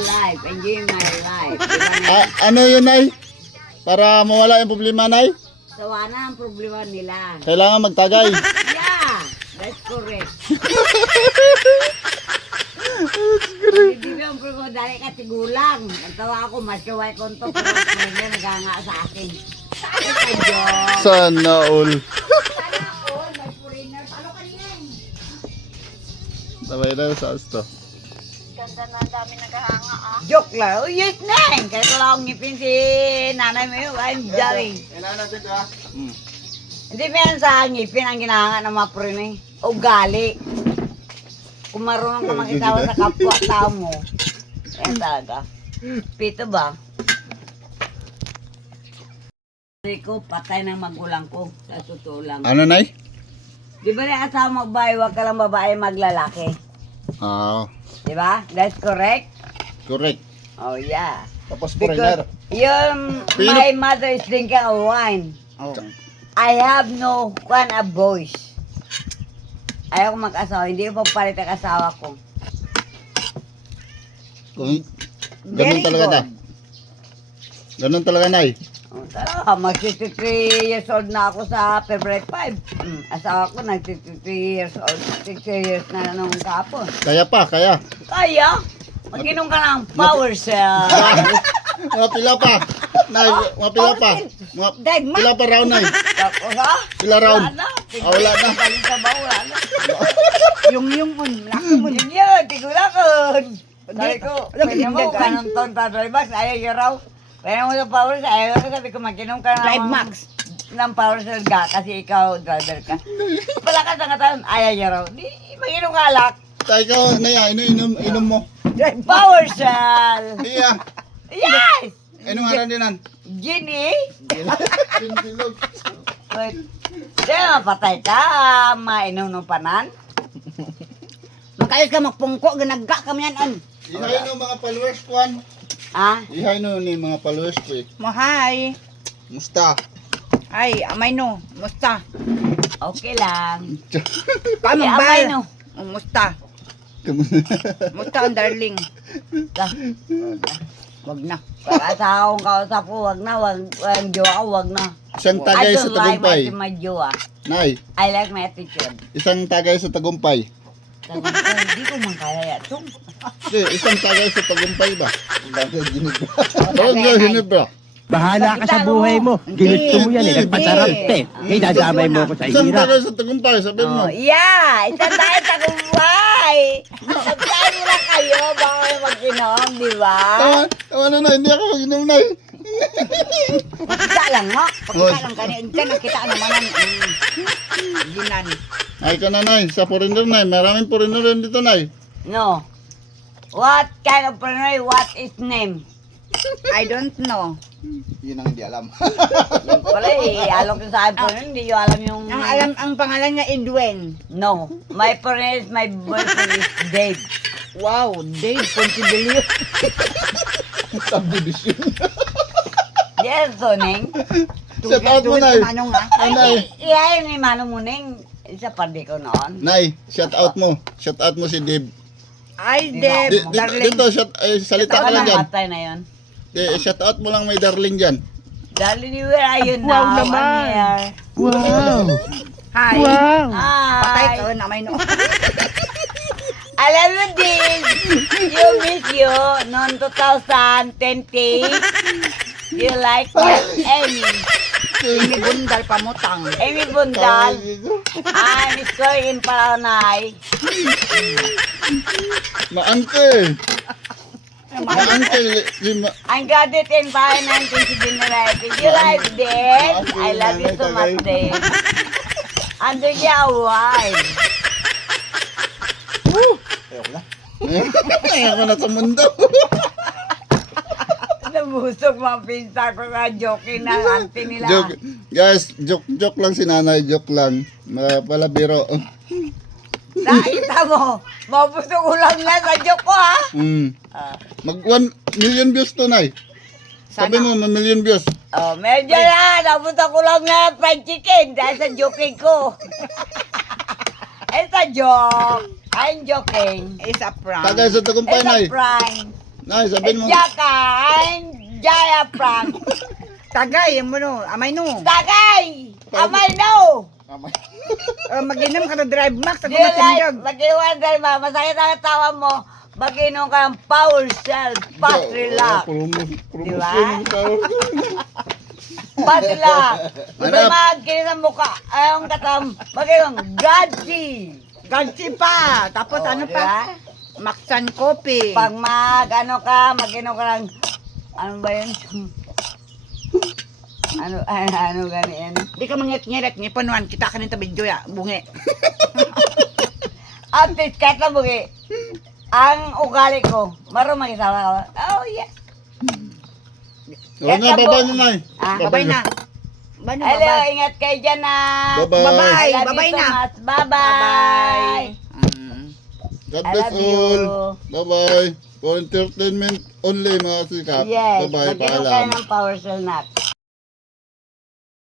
life. Enjoy my life. Ano yun, Nay? Para mawala yung problema, Nay? Sawa na ang problema nila. Kailangan magtagay. Yeah, that's correct. Hindi ba ang problema dahil ka tigulang. Nagtawa ako, masyaway ko ito, pero hindi naganga sa akin. Ito, Diyos. Sana all. Sana all, may foreigner. Paano kanina? Sabay na sa asto. Ganda na, ang dami naghahanga ah. Joke lang. Oh, yes, Neng. Kaya ko lang ngipin si nanay mo yun. I'm joking. Hindi meron sa ngipin ang ginahanga ng mga foreigner. Ugali. Kung marunong ka makitawa sa kapwa-tao mo, yan talaga. Pito ba? Sabi ko, patay ng magulang ko. Sa totoo lang. Ano, Nay? Di ba na asawa magbahay, huwag ka lang babae maglalaki? Ah, Di ba? That's correct? correct. Oh, yeah. Tapos Because my mother is drinking a wine. Oh. I have no one of boys. Ayaw ko mag-asawa. Hindi ko papalit ang asawa ko. Ganun Very talaga good. na. Ganun talaga, Nay. Oh, talaga, mag-63 years old na ako sa February 5. Asawa ko, nag-63 years old. 6 years na nung kapon. Kaya pa, kaya. Kaya, mag-inom ka ng power cell. Mga pila pa. Nay, mga pila pa. Mga Dagma. pila pa round, Nay. Tapos ha? Pila round. Wala na. Wala na. Balik sa ba, wala na. Yung laki mo. Yun yun, tigulakon. Sabi ko, pwede mo ka ng ton sa Drive Max, ayaw yun raw. Pwede mo sa power cell, ayaw ko sabi ko, mag-inom ka ng Drive Max. ng power cell ka kasi ikaw driver ka. Palakas ang katawan, ayaw yun raw. Di, mag-inom ka alak. Tay ka, Nay, inom mo. Power cell! Iya. Yes! Ano nga rin yan? Ginny? Bilog. Wait. Di, mapatay ka, mainom ng panan. Makayos ka magpungko, ganagga kami yan an. Ihay no mga followers ko, an. Ha? Ihay no ni mga followers ko, eh. Mahay. Musta? Ay, amay no. Musta? Okay lang. Kamang Eh, amay bay. no. Musta? Musta ang darling? Wag na. Pag asawang kausap ko, wag na, wag jowa ko, wag na. Isang I tagay sa don't like Tagumpay. my jowa. Nay, I like my attitude. isang tagay sa Tagumpay. Sabi ko, hindi ko man kaya ito. Hindi, isang tagay sa Tagumpay ba? Bakit ginibra? Tagay, Bakit Nay. ginibra? Bahala ka sa buhay mo. Ginusto mo yan eh. Nagpasarap ka eh. Hey, dadamay mo ko sa Isang hirap. tagay sa Tagumpay, sabihin mo. Oh, yeah! Isang tayo sa kumbay! Magkain mo na kayo, baka kayo mag-inom, di ba? Tawa na, Nay, hindi ako mag-inom, Nay. Pakita lang nga. Pakita lang kanina. Diyan nakita naman ang ginan. Ay ka na, Nay, sa foreigner, Nay. Maraming foreigner rin dito, Nay. No. What kind of pranay? What is name? I don't know. Yun ang hindi alam. Yan pala eh, alam ko sa iPhone, hindi ko alam yung... Ang alam ang pangalan niya Edwin. No. My pranay is, my boyfriend is Dave. Wow, Dave Pontibilio. Subdivision. Yes, so, Neng. Shout out mo, Nay. Manong nga. Ay, Nay. iyayin ni Manong mo, Neng. Isa pa di ko noon. Nay, shout out mo. Shout out mo si Dave. Ay, Dave, darling. Dito, salita ka lang dyan. Matay na yun. Shout out mo lang may darling dyan. Darling, where are you now? Wow naman. I'm here. Wow! Hi. Wow! Patay Hi. ka na may no. Alam mo din, you miss you noong 2020. You like Amy. Imi bundal pamutang. Amy Bundal. Miss ko in Paranay. Maangke. Maangke. Ang graduate in Paranay, si Generate. You like this? I love you so much, Dave. Under your wife. Ako na sa mundo. Nabusog mga pinsa ko na joking na auntie nila. Joke. Guys, joke lang si nanay. Joke lang. Palabiro. Nakita mo, mabusog ulang na sa joke ko ha. Mag 1 million views to, Nay. Sabi mo, 1 million views. Oh, medyo na, nabusog ulang na fried chicken dahil sa joking ko. It's a joke. I'm joking. It's a prank. Tagay sa Tagumpay, It's a Nay. prank. Nay, sabihin mo. Jaka, I'm Jaya Frank. Tagay, mo no. Amay no. Tagay! Amay no! Mag-inom ka na drive max. Ako Do you like, matindag. mag-iwan dahil ba, masakit ang tawa mo, mag-inom ka ng power cell, fast relax. Promotion Diba? ng power. Fast relax. Hindi Hanap. magkinis ang mukha, ayong katam, mag-inom, Gadzi. Ganti pa. Tapos ano pa? Diba? Maxan coffee. Pag mag-ano ka, mag-inom ka ng, ano ba yun? ano ganyan? Di ka mangit-ngirit. Panuan kita ka nito video ya. Bungi. At least, kahit na bugi, ang ugali ko, marunong mag-isawa ka. Oh, yeah. O na, baba na, Nay. Ah, Babay na. Bano, Hello, babay. ingat kayo dyan na. Bye-bye. Bye-bye. I love you Babay so na. much. Bye-bye. God I bless love you. all. Bye-bye. For entertainment only, mga sikap. Yes, Bye-bye. mag-inom kayo Paalam. ng power cell nut.